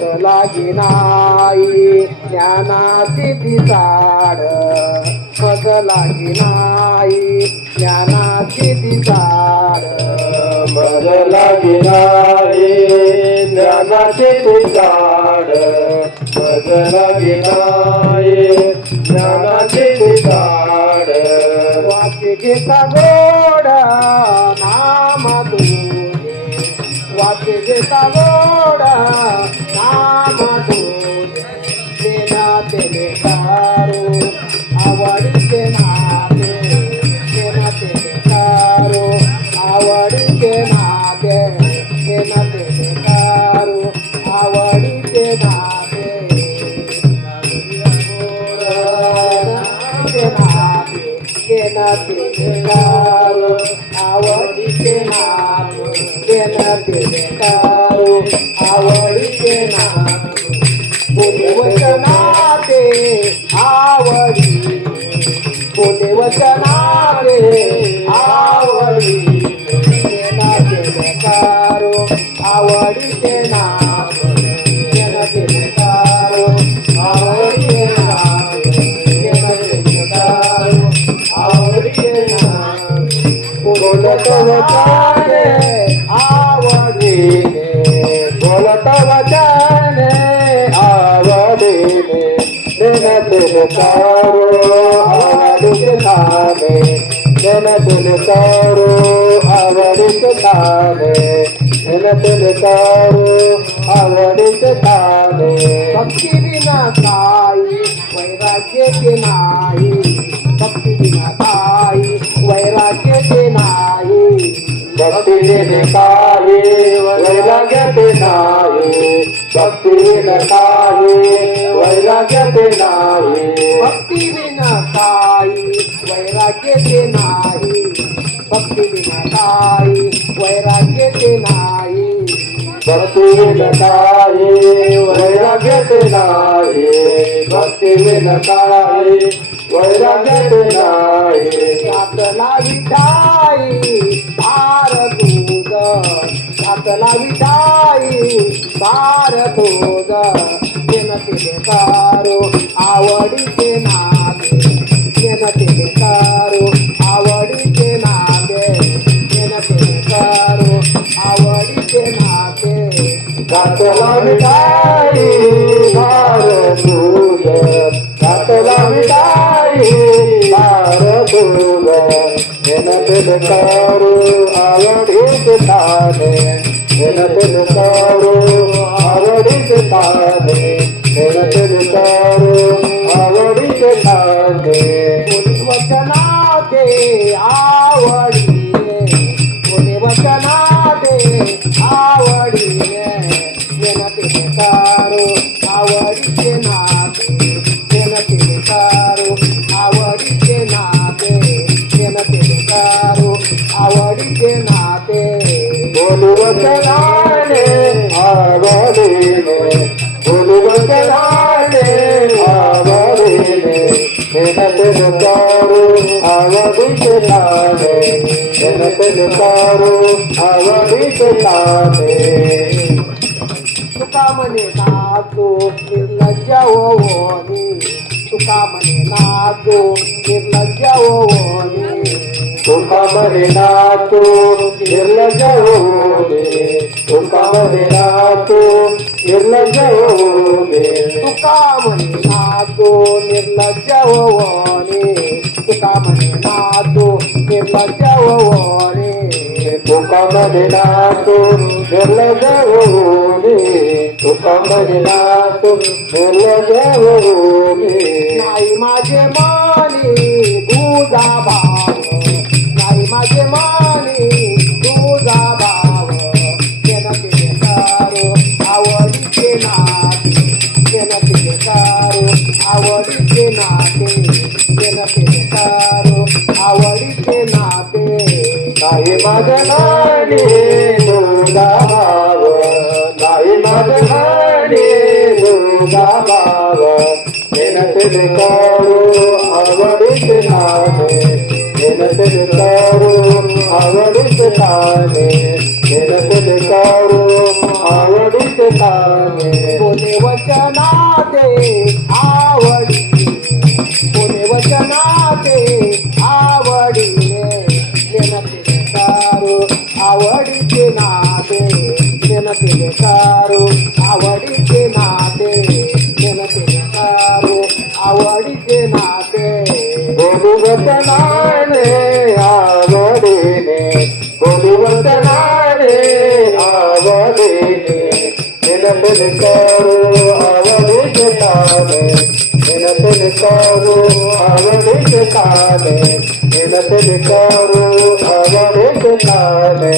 लागे नाही ज्ञानाची दिसाड मग लागे नाही ज्ञानाची दिसाड मज लागे नाही ज्ञानाची दिसाड मज लागे नाही ज्ञानाची दिसाड वाचे घेता गोड नाम तुझे वाचे घेता गोड नाम तुझे देना तेरे तारो आवडीचे नाते देना तेरे तारो आवडीचे नाते देना तेरे तारो आवडीचे नाते देना तेरे तारो आवडीचे नाते देना तेरे तारो आवडीचे नाते बोले वचनाते आवडी बोले वचनाते आवडी देना तेरे तारो आवडीचे नाते देना तेरे तारो आवडीचे नाते देना तेरे तारो आवडीचे नाते बोलत वचने आवडीने बोलत वचने आवडीने देना तेरे तारो आवडीचे नामे देना तेरे तारो आवडीचे नामे देना तेरे तारो आवडीचे नामे भक्ती विना काही वैराग्याचे नाही भक्ती विना काही वैराग्याचे नाही भक्ती विना काही वैराग्याचे नाही भक्ती विना काही वैराग्याचे नाही भक्ती विना काही वैराग्याचे नाही भक्ती विना काही वैराग्याचे नाही भक्ती विना काही वैराग्याचे नाही भक्ती विना काही वैराग्याचे नाही त्यातला विठाई भार तुझ त्यातला विठाई भार तुझ देन तेरे तारो आवडीचे नाते देन तेरे तारो आवडीचे नाते देन तेरे तारो आवडीचे नाते घातला मिठाई भार तुझ घातला मिठाई भार तुझ देन तेरे तारो आवडीचे नाते देन तेरे तारो आवडीचे नाते देन तेरे तारो आवडीचे नाते बोले वचनाते आवडीने बोले वचनाते आवडीने देन तेरे तारो आवडीचे नाते देन तेरे तारो आवडीचे नाते देन तेरे तारो आवडीचे नाते बोलू वचनाने आवडीने बोलू वचनाने आवडीने देन तेरे तारो आवडीचे नाते देन तेरे तारो आवडीचे नाते तुका म्हणे नाचो निर्लज्ज होनी तुका म्हणे नाचो निर्लज्ज होनी तुका म्हणे नाचो निर्लज्ज होणे तुका म्हणे नाचो निर्लज्ज होणे तुका म्हणे नाचो निर्लज्ज होनी तुका म्हणे नाचो निर्लज्ज होनी तुका म्हणे नाचो निर्लज्ज होणे तुका म्हणे नाचो निर्लज्ज होणे नाही माझे मानी तुझा भाव नाही माझे मानी तुझा भाव देन तेरे तारो आवडीचे नाते देन तेरे तारो आवडीचे नाते देन तेरे तारो आवडीचे नाते नाही माझं नाणे तुझा भाव नाही माझं नाणे तुझा भाव देन तेरे तारो आवडीचे नाते विनते करू आवडीचे ताने विनते करू आवडीचे ताने बोले वचनाते आवडीने बोले वचनाते आवडीने विनते करू आवडीचे नाते विनते करू आवडीचे नाते विनते करू आवडीचे नाते बोलू वचनाने आवडीने बोलू वचनाने आवडीने विनते करू आवडीचे ताने विनते करू आवडीचे ताने विनते करू आवडीचे ताने